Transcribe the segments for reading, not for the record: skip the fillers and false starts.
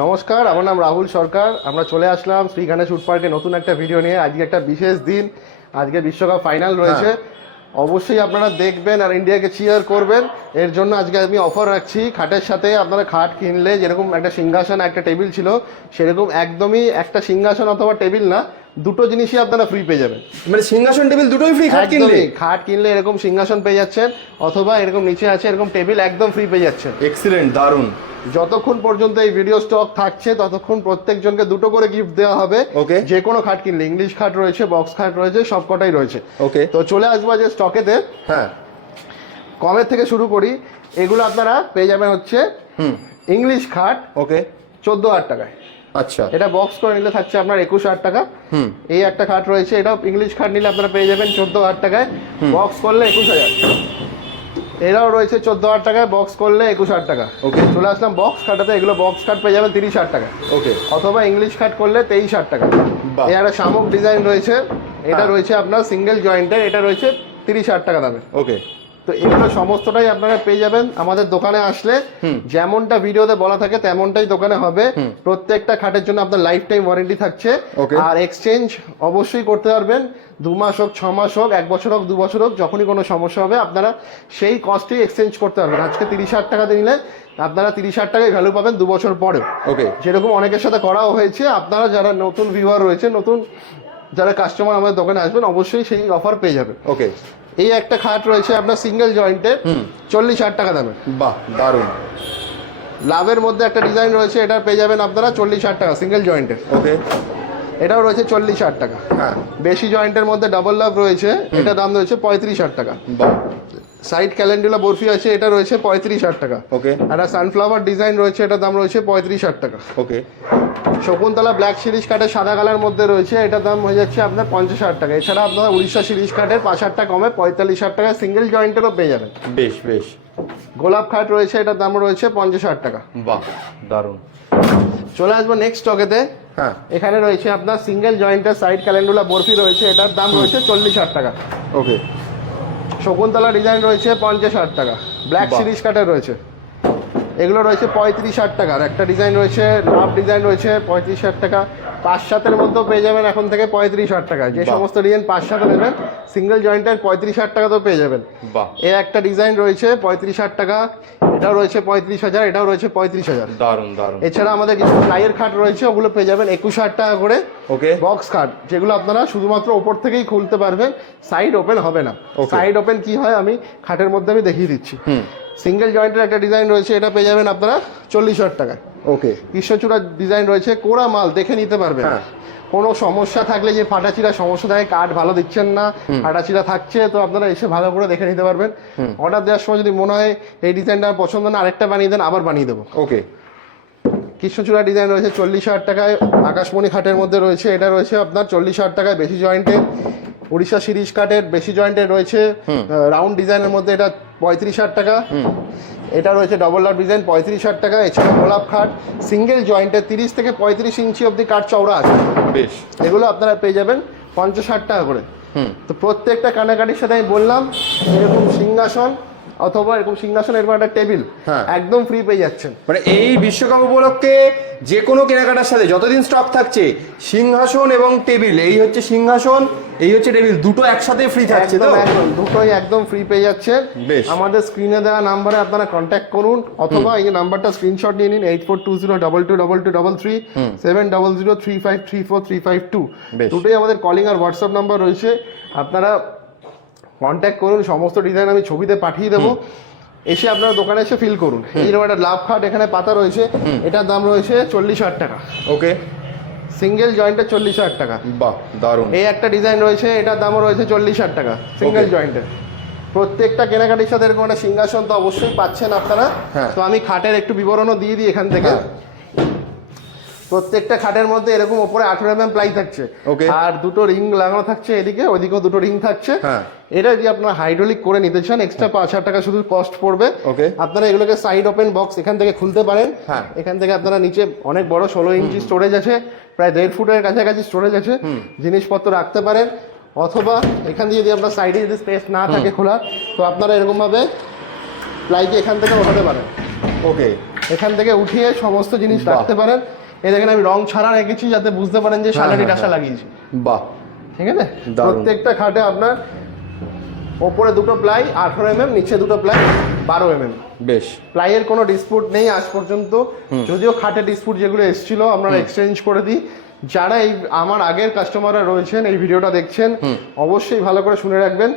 নমস্কার, আমার নাম রাহুল সরকার। আমরা চলে আসলাম শ্রী গণেশ উড পার্কে নতুন একটা ভিডিও নিয়ে। আজকে একটা বিশেষ দিন, আজকে বিশ্বকাপ ফাইনাল রয়েছে। অবশ্যই আপনারা দেখবেন আর ইন্ডিয়াকে চিয়ার করবেন। এর জন্য আজকে আমি অফার রাখছি, খাটের সাথে আপনারা খাট কিনলে যেরকম একটা সিংহাসন একটা টেবিল ছিল, সেরকম একদমই একটা সিংহাসন অথবা টেবিল না, দুটো জিনিসই আপনারা ফ্রি পেয়ে যাবেন। মানে সিংহাসন টেবিল দুটোই ফ্রি খাট কিনলে এরকম সিংহাসন পেয়ে যাচ্ছেন, অথবা এরকম নিচে আছে এরকম টেবিল একদম ফ্রি পেয়ে যাচ্ছেন। এক্সিলেন্ট, দারুণ। যতক্ষণ পর্যন্ত এই ভিডিও স্টক থাকছে ততক্ষণ প্রত্যেকজনকে দুটো করে গিফট দেওয়া হবে। ওকে, যে কোনো খাট কিনলে, ইংলিশ খাট রয়েছে, বক্স খাট রয়েছে, সব কটাই রয়েছে। ওকে, তো চলে আসবো যে স্টকেতে। হ্যাঁ, কমের থেকে শুরু করি। এগুলো আপনারা পেয়ে যাবেন হচ্ছে ইংলিশ খাট, ওকে, 14,000 টাকায়। আচ্ছা, এটা বক্স করে নিলে থাকছে আপনার 21,000 টাকা। এই একটা খাট রয়েছে, এটা ইংলিশ খাট নিলে আপনারা পেয়ে যাবেন 14,000 টাকায়, বক্স করলে 21,000। এরাও রয়েছে 14,000 টাকায়, বক্স করলে 21,000 টাকা। ওকে, চলে আসলাম বক্স খাটাতে। এগুলো বক্স খাট পেয়ে যাবেন 30,000 টাকা। ওকে, অথবা ইংলিশ খাট করলে 23,000 টাকা। এর একটা শামুক ডিজাইন রয়েছে, এটা রয়েছে আপনার সিঙ্গেল জয়েন্টের, এটা রয়েছে 30,000 টাকা দামে। ওকে, তো এগুলো সমস্তটাই আপনারা পেয়ে যাবেন আমাদের দোকানে আসলে। যেমনটা ভিডিওতে বলা থাকে তেমনটাই দোকানে হবে। প্রত্যেকটা খাটের জন্য আপনার লাইফ টাইম ওয়ারেন্টি থাকছে। আর এক্সচেঞ্জ অবশ্যই করতে পারবেন, 2 মাস হোক, 6 মাস হোক, 1 বছর হোক, 2 বছর হোক, যখনই কোনো সমস্যা হবে আপনারা সেই কস্টেই এক্সচেঞ্জ করতে পারবেন। আজকে 30,000 টাকা নিলে আপনারা 30,000 টাকায় ভ্যালু পাবেন 2 বছর পরে। ওকে, যেরকম অনেকের সাথে করাও হয়েছে। আপনারা যারা নতুন ভিউয়ার রয়েছে, নতুন যারা কাস্টমার আমাদের দোকানে আসবেন, অবশ্যই সেই অফার পেয়ে যাবেন। ওকে, এই একটা খাট রয়েছে আপনার সিঙ্গেল জয়েন্টে, 40,000 টাকা দামে। বাহ, দারুণ। লাভের মধ্যে একটা ডিজাইন রয়েছে, এটা পেয়ে যাবেন আপনারা 40,000 টাকা সিঙ্গেল জয়েন্টে। ওকে, এটাও রয়েছে 40,000 টাকা। হ্যাঁ, বেশি জয়েন্টের মধ্যে ডাবল লাভ রয়েছে, এটা দাম রয়েছে 35,000 টাকা। বাহ, সাইড ক্যালেন্ডুলা বরফি আছে, এটা রয়েছে 35,000 টাকা। ওকে, একটা সানফ্লাওয়ার ডিজাইন রয়েছে, এটার দাম রয়েছে 35,000 টাকা। ওকে, শকুন্তলা ব্ল্যাক সিরিজ কাঠের সাদা কালার মধ্যে রয়েছে, এটার দাম হয়ে যাচ্ছে আপনার 50,000 টাকা। এছাড়া আপনারা উড়িষ্যা সিরিজ কাঠের 5,000 টাকা কমে 45,000 টাকা সিঙ্গেল জয়েন্টেরও পেয়ে যাবেন। বেশ বেশ। গোলাপ খাট রয়েছে, এটার দাম রয়েছে 50,000 টাকা। বাহ, দারুণ। চলে আসবো নেক্সট স্টকেতে। হ্যাঁ, এখানে রয়েছে আপনার সিঙ্গেল জয়েন্টের সাইড ক্যালেন্ডুলা বরফি রয়েছে, এটার দাম রয়েছে 40,000 টাকা। ওকে, শকুন্তলা ডিজাইন রয়েছে 50,000 টাকা। ব্ল্যাক সিরিজ কাঠের রয়েছে, এগুলো রয়েছে 35,000 টাকার। একটা ডিজাইন রয়েছে, লাভ ডিজাইন রয়েছে 35,000 টাকা। 5-7-এর মধ্যেও পেয়ে যাবেন এখন থেকে 35,000 টাকা। যে সমস্ত ডিজাইন 5-7 নেবেন সিঙ্গেল জয়েন্টের 35,000 টাকা তো পেয়ে যাবেন। এর একটা ডিজাইন রয়েছে 35,000 টাকা, এটাও রয়েছে 35,000, এটাও রয়েছে 35,000। দারুণ দারুণ। এছাড়া আমাদের কিছু প্লাইয়ের খাট রয়েছে, ওগুলো পেয়ে যাবেন 21,000 টাকা করে। ওকে, বক্স খাট যেগুলো আপনারা শুধুমাত্র ওপর থেকেই খুলতে পারবেন, সাইড ওপেন হবে না। সাইড ওপেন কি হয় আমি খাটের মধ্যে আমি দেখিয়ে দিচ্ছি। সিঙ্গেল জয়েন্টের একটা ডিজাইন রয়েছে, এটা পেয়ে যাবেন আপনারা 40,000 টাকায়। ওকে, কৃষ্ণচূড়ার ডিজাইন রয়েছে, কোরা মাল, দেখে নিতে পারবেন। কোনো সমস্যা থাকলে, যে ফাটাচিরা সমস্যা থাকে, কাঠ ভালো দিচ্ছেন না, ফাটাচিরা থাকছে, তো আপনারা এসে ভালো করে দেখে নিতে পারবেন। অর্ডার দেওয়ার সময় যদি মনে হয় এই ডিজাইনটা পছন্দ না, আরেকটা বানিয়ে দেন, আবার বানিয়ে দেবো। ওকে, কৃষ্ণচূড়া ডিজাইন রয়েছে 40,000 টাকায়। আকাশমণি খাটের মধ্যে রয়েছে, এটা রয়েছে আপনার 40,000 টাকায় বেশি জয়েন্টের। উড়িষ্যা সিরিজ কাঠের বেশি জয়েন্টের রয়েছে রাউন্ড ডিজাইনের মধ্যে, এটা 35,000 টাকা। এটা রয়েছে ডবল লাভ ডিজাইন 35,000 টাকা। এছাড়া গোলাপ খাট সিঙ্গেল জয়েন্টের 30 থেকে 35 ইঞ্চি অব্দি কাঠ চওড়া আছে, বেশ, এগুলো আপনারা পেয়ে যাবেন 50,000 টাকা করে। তো প্রত্যেকটা কানাকাটির সাথে আমি বললাম এরকম সিংহাসন অথবা এরকম সিংহাসন, এরকম একটা টেবিল একদম ফ্রি পেয়ে যাচ্ছেন। মানে এই বিশ্বকাপ উপলক্ষে যে কোনো কেনাকাটার সাথে যতদিন স্টক থাকছে, সিংহাসন এবং টেবিল, এই হচ্ছে সিংহাসন, এই হচ্ছে টেবিল, দুটো একসাথে ফ্রি থাকছে। তো দুটোই একদম ফ্রি পেয়ে যাচ্ছে। আমাদের স্ক্রিনে দেওয়া নাম্বারে আপনারা কন্ট্যাক্ট করুন, অথবা এই নাম্বারটা স্ক্রিনশট নিয়ে নিন, 8420222233 7003534352। দুটোই আমাদের কলিং আর হোয়াটসঅ্যাপ নাম্বার রয়েছে, আপনারা কন্ট্যাক্ট করুন। সমস্ত ডিজাইন আমি ছবিতে পাঠিয়ে দেবো, এসে আপনারা দোকানে এসে ফিল করুন। এইরকম একটা লাভ খাট এখানে পাতা রয়েছে, এটার দাম রয়েছে 40,000 টাকা। ওকে, সিঙ্গেল জয়েন্টে 40,000 টাকা। বাহ, দারুণ। এই একটা ডিজাইন রয়েছে, এটার দামও রয়েছে 40,000 টাকা সিঙ্গেল জয়েন্টের। প্রত্যেকটা কেনাকাটির সাথে এরকম একটা সিংহাসন তো অবশ্যই পাচ্ছেন আপনারা। তো আমি খাটের একটু বিবরণও দিয়ে দিই এখান থেকে। প্রত্যেকটা খাটের মধ্যে এরকম উপরে 18 mm প্লাই থাকছে, আর দুটো রিং লাগানো থাকছে, এদিকে ওইদিকেও দুটো রিং থাকছে। এটা যদি আপনারা হাইড্রোলিক করে নিতে চান, এক্সট্রা 5,000 টাকা শুধু কস্ট পড়বে। আপনারা এগুলোকে সাইড ওপেন বক্স এখান থেকে খুলতে পারেন। এখান থেকে আপনারা নিচে অনেক বড় 16 ইঞ্চি স্টোরেজ আছে, প্রায় 1.5 ফুটের কাছাকাছি স্টোরেজ আছে, জিনিসপত্র রাখতে পারেন। অথবা এখান দিয়ে যদি আপনার সাইডে যদি স্পেস না থাকে খোলা, তো আপনারা এরকম ভাবে প্লাইকে এখান থেকে ওঠাতে পারেন। ওকে, এখান থেকে উঠিয়ে সমস্ত জিনিস রাখতে পারেন। এই দেখেন আমি রং ছাড়া রেখেছি যাতে বুঝতে পারেন যে সালারি টাসা লাগিয়েছি। বাহ, ঠিক আছে, দারুণ। প্রত্যেকটা খাটে আপনার ওপরে দুটো প্লাই 18 mm, নিচে দুটো প্লাই 12 mm। বেশ, প্লাইয়ের কোনো ডিসপুট নেই আজ পর্যন্ত, যদিও খাটে ডিসপুট যেগুলো এসেছিল আমরা এক্সচেঞ্জ করে দিই। যারা এই আমার আগের কাস্টমাররা রয়েছেন এই ভিডিওটা দেখছেন অবশ্যই ভালো করে শুনে রাখবেন।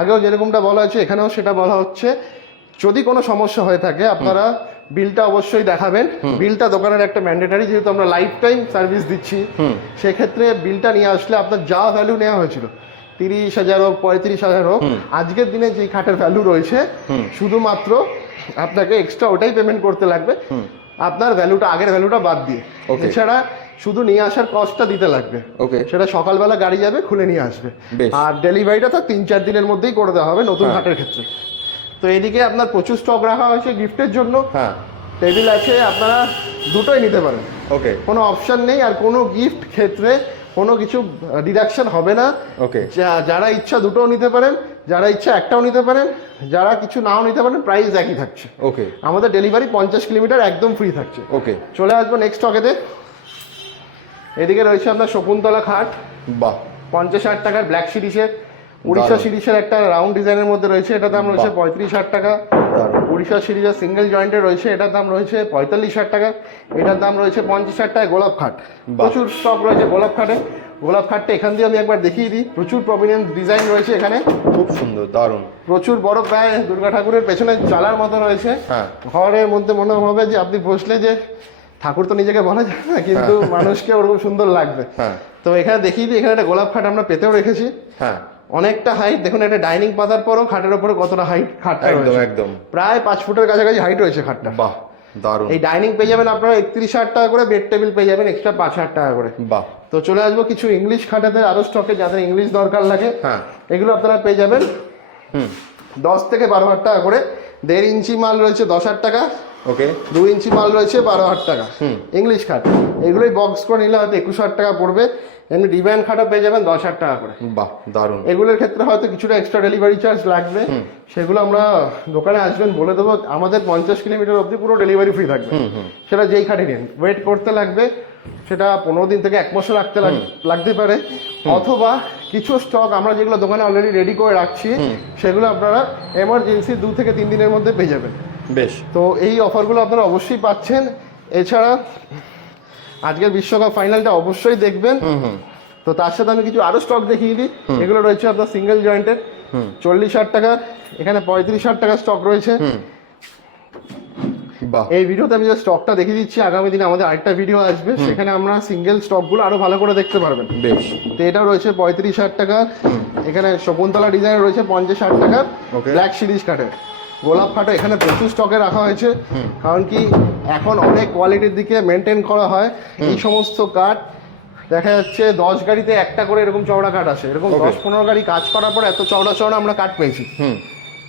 আগেও যেরকমটা বলা হয়েছে এখানেও সেটা বলা হচ্ছে, যদি কোনো সমস্যা হয়ে থাকে আপনারা বিলটা অবশ্যই দেখাবেন। বিলটা দোকানের একটা ম্যান্ডেটারি, যেহেতু আমরা লাইফ টাইম সার্ভিস দিচ্ছি, সেক্ষেত্রে বিলটা নিয়ে আসলে আপনার যা ভ্যালু নেওয়া হয়েছিল 30,000 হোক 35,000 হোক, আজকের দিনে যে খাটের ভ্যালু রয়েছে শুধুমাত্র আপনাকে এক্সট্রা ওটাই পেমেন্ট করতে লাগবে, আপনার ভ্যালুটা আগের ভ্যালুটা বাদ দিয়ে। এছাড়া শুধু নিয়ে আসার কস্টটা দিতে লাগবে। ওকে, সেটা সকালবেলা গাড়ি যাবে, খুলে নিয়ে আসবে। বেশ। আর ডেলিভারিটা তো 3-4 দিনের মধ্যেই করে দেওয়া হবে নতুন খাটের ক্ষেত্রে। তো এদিকে আপনার প্রচুর স্টক রাখা হয়েছে গিফটের জন্য। হ্যাঁ, টেবিল আছে, আপনারা দুটোই নিতে পারেন, ওকে, কোনো অপশন নেই। আর কোনো গিফট ক্ষেত্রে কোনো কিছু ডিডাকশন হবে না। ওকে, যারা ইচ্ছা দুটোও নিতে পারেন, যারা ইচ্ছা একটাও নিতে পারেন, যারা কিছু নাও নিতে পারেন, প্রাইস একই থাকছে। ওকে, আমাদের ডেলিভারি 50 কিলোমিটার একদম ফ্রি থাকছে। ওকে, চলে আসবো নেক্সট স্টকেতে। এদিকে রয়েছে আপনার শকুন্তলা খাট, বাহ, 50,000 টাকার ব্ল্যাক সিরিজের। উড়িষ্যা সিরিজের একটা রাউন্ড ডিজাইনের মধ্যে রয়েছে, এটার দাম রয়েছে 35,000 টাকা। উড়িষ্যা সিরিজের সিঙ্গেল জয়েন্টে রয়েছে, এটার দাম রয়েছে 45,000 টাকা। এটার দাম রয়েছে 50,000 টাকায়। গোলাপ খাট, প্রচুর স্টক রয়েছে গোলাপ খাটে। গোলাপ খাটটা এখান দিয়ে আমি একবার দেখিয়ে দিই। প্রচুর প্রমিনেন্ট ডিজাইন রয়েছে এখানে, খুব সুন্দর, দারুণ। প্রচুর বড়, প্রায় দুর্গা ঠাকুরের পেছনে চালার মতো রয়েছে। হ্যাঁ, ঘরের মধ্যে মনে হবে যে আপনি বসলে যে ঠাকুর তো নিজেকে বলা যায় না, কিন্তু মানুষকে ওরকম সুন্দর লাগবে। হ্যাঁ, তো এখানে দেখিয়ে দিই, এখানে একটা গোলাপ খাট আমরা পেতেও রেখেছি। হ্যাঁ, অনেকটা হাইট দেখুন, একটা ডাইনিং পাতার পরও খাটের উপরে কতটা হাইট খাটটা একদম রয়েছে। একদম প্রায় 5 ফুটের কাছাকাছি হাইট রয়েছে খাটটা। বাহ, দারুণ। এই ডাইনিং পেয়ে যাবেন আপনারা 31,000 টাকা করে, বেড টেবিল পেয়ে যাবেন এক্সট্রা 5,000 টাকা করে। বাহ, তো চলে আসবো কিছু ইংলিশ খাটাতে আরো স্টকে, যাদের ইংলিশ দরকার লাগে হ্যাঁ, এগুলো আপনারা পেয়ে যাবেন 10 থেকে 12,000 টাকা করে। 1.5 ইঞ্চি মাল রয়েছে 10,000 টাকা, ওকে, 2 ইঞ্চি মাল রয়েছে 12,000 টাকা। ইংলিশ খাট এগুলোই বক্স করে নিলে হয়তো 21,000 টাকা পড়বে। এমনি ডিভাইন খাটও পেয়ে যাবেন 10,000 টাকা করে। বাহ, দারুণ। এগুলোর ক্ষেত্রে হয়তো কিছুটা এক্সট্রা ডেলিভারি চার্জ লাগবে, সেগুলো আমরা দোকানে আসবেন বলে দেবো। আমাদের 50 কিলোমিটার অবধি পুরো ডেলিভারি ফ্রি থাকবে, সেটা যেই খাটে নিন। ওয়েট করতে লাগবে, সেটা 15 দিন থেকে 1 মাসও লাগতে পারে। অথবা কিছু স্টক আমরা যেগুলো দোকানে অলরেডি রেডি করে রাখছি, সেগুলো আপনারা এমার্জেন্সি 2 থেকে 3 দিনের মধ্যে পেয়ে যাবেন। বেশ, তো এই অফারগুলো আপনারা অবশ্যই পাচ্ছেন। এছাড়া আজকের বিশ্বকাপ ফাইনালটা অবশ্যই দেখবেন। তো তার সাথে আমি কিছু আরো স্টক দেখিয়ে দিই। এগুলো রয়েছে আপনার সিঙ্গেল জয়েন্টের 40,000 টাকা, এখানে 35,000 টাকা স্টক রয়েছে। বাহ, এই ভিডিওতে আমি যে স্টকটা দেখিয়ে দিচ্ছি, আগামী দিনে আমাদের আরেকটা ভিডিও আসবে, সেখানে আমরা সিঙ্গেল স্টকগুলো আরো ভালো করে দেখতে পারবেন। বেশ, তো এটা রয়েছে 35,000 টাকা। এখানে শকুন্তলা ডিজাইন রয়েছে 50,000 টাকা, ব্ল্যাক সিরিজ কাঠের। গোলাপ খাটও এখানে প্রচুর স্টকে রাখা হয়েছে, কারণ কি এখন অনেক কোয়ালিটির দিকে মেনটেন করা হয়। এই সমস্ত কাঠ দেখা যাচ্ছে 10 গাড়িতে একটা করে এরকম চওড়া কাঠ আসে, এরকম 10-15 গাড়ি কাজ করার পর এত চওড়া চওড়া আমরা কাঠ পেয়েছি।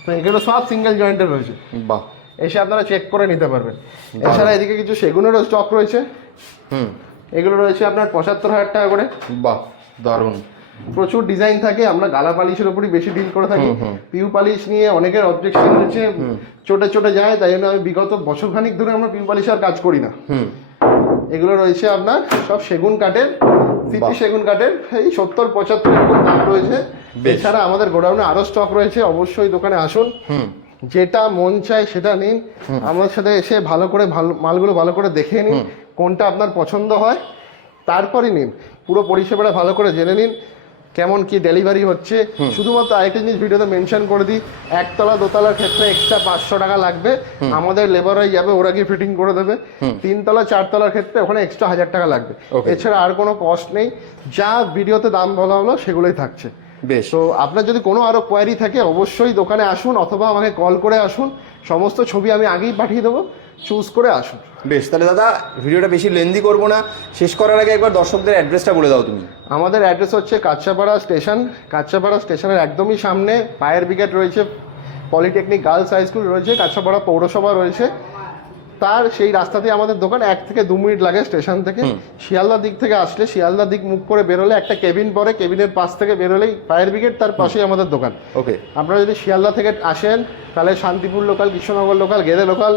তো এগুলো সব সিঙ্গেল জয়েন্টের রয়েছে, বাহ, এসে আপনারা চেক করে নিতে পারবেন। এছাড়া এদিকে কিছু সেগুনেরও স্টক রয়েছে, এগুলো রয়েছে আপনার 75,000 টাকা করে। বাহ, দারুণ। প্রচুর ডিজাইন থাকে, আমরা গালা পালিশের উপরই বেশি ডিল করে থাকি। পিউ পালিশ নিয়ে অনেকের অবজেকশন রয়েছে, চটে চটে যায়, তাই জন্য আমি বিগত বছরখানিক ধরে আমরা পিউ পালিশ আর কাজ করি না। এগুলো রয়েছে আপনার সব সেগুন কাঠের, সিপি সেগুন কাঠের, এই 70-75 এরকম দাম রয়েছে। এছাড়া আমাদের গোডাউনে আরো স্টক রয়েছে, অবশ্যই দোকানে আসুন, যেটা মন চায় সেটা নিন। আমার সাথে এসে ভালো করে মালগুলো ভালো করে দেখে নিন, কোনটা আপনার পছন্দ হয় তারপরে নিন। পুরো পরিষেবাটা ভালো করে জেনে নিন, কেমন কি ডেলিভারি হচ্ছে। শুধুমাত্র আরেকটা জিনিস ভিডিওতে মেনশন করে দিই, একতলা দোতলার ক্ষেত্রে এক্সট্রা 500 টাকা লাগবে, আমাদের লেবাররাই যাবে, ওরা গিয়ে ফিটিং করে দেবে। 3তলা 4তলার ক্ষেত্রে ওখানে এক্সট্রা 1000 টাকা লাগবে। এছাড়া আর কোনো কস্ট নেই, যা ভিডিওতে দাম বলা হলো সেগুলোই থাকছে। বেশ, তো আপনার যদি কোনো আরো কোয়ারি থাকে অবশ্যই দোকানে আসুন, অথবা আমাকে কল করে আসুন, সমস্ত ছবি আমি আগেই পাঠিয়ে দেবো, চুজ করে আসুন। বেশ, তাহলে দাদা ভিডিওটা বেশি লেন্দি করবো না, শেষ করার আগে একবার দর্শকদের অ্যাড্রেসটা বলে দাও তুমি। আমাদের অ্যাড্রেস হচ্ছে কাঁচাপাড়া স্টেশন। কাঁচাপাড়া স্টেশনের একদমই সামনে ফায়ার ব্রিগেড রয়েছে, পলিটেকনিক গার্লস হাই স্কুল রয়েছে, কাঁচাপাড়া পৌরসভা রয়েছে, তার সেই রাস্তাতে আমাদের দোকান 1 থেকে 2 মিনিট লাগে স্টেশন থেকে। শিয়ালদা দিক থেকে আসলে শিয়ালদা দিক মুখ করে বেরোলে একটা কেবিন পরে, কেবিনের পাশ থেকে বেরোলেই ফায়ার ব্রিগেড, তার পাশেই আমাদের দোকান। ওকে, আপনারা যদি শিয়ালদা থেকে আসেন তাহলে Shantipur local, Krishnanagar local, Gede local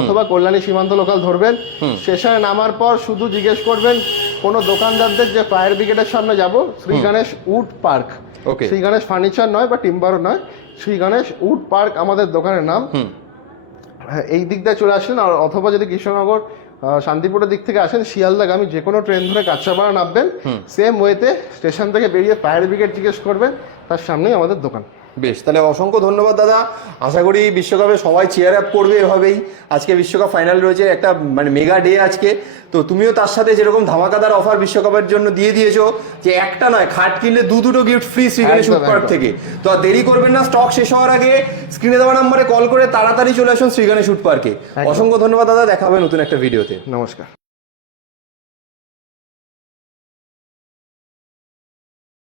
অথবা কল্যাণী সীমান্ত লোকাল ধরবেন। স্টেশনে নামার পর শুধু জিজ্ঞেস করবেন কোনো দোকানদারদের যে ফায়ার ব্রিগেডের সামনে যাব, Shri Ganesh wood park. Okay, Shri Ganesh furniture নয় বা টিম্বারও নয়, শ্রী গণেশ উড পার্ক আমাদের দোকানের নাম। হ্যাঁ, এই দিক দিয়ে চলে আসেন। আর অথবা যদি কৃষ্ণনগর শান্তিপুরের দিক থেকে আসেন, শিয়ালদাগামী যে কোনো ট্রেন ধরে কাঁচরাপাড়া নামবেন, সেম ওয়েতে স্টেশন থেকে বেরিয়ে ফায়ার ব্রিগেড জিজ্ঞেস করবেন, তার সামনেই আমাদের দোকান। বেশ, তাহলে অসংখ্য ধন্যবাদ দাদা। আশা করি বিশ্বকাপে সবাই চেয়ার আপ করবে এভাবেই। আজকে বিশ্বকাপ ফাইনাল রয়েছে, একটা মানে মেগা ডে আজকে। তো তুমিও তার সাথে যেরকম ধামাকাদার অফার বিশ্বকাপের জন্য দিয়ে দিয়েছো, যে একটা নয় খাট কিনলে দুটো gift free Shri Ganesh wood park থেকে। তো আর দেরি করবেন না, স্টক শেষ হওয়ার আগে স্ক্রিনে দেওয়া নম্বরে কল করে তাড়াতাড়ি চলে আসুন শ্রী গণেশ উড পার্কে। অসংখ্য ধন্যবাদ দাদা, দেখা হবে নতুন একটা ভিডিওতে। নমস্কার।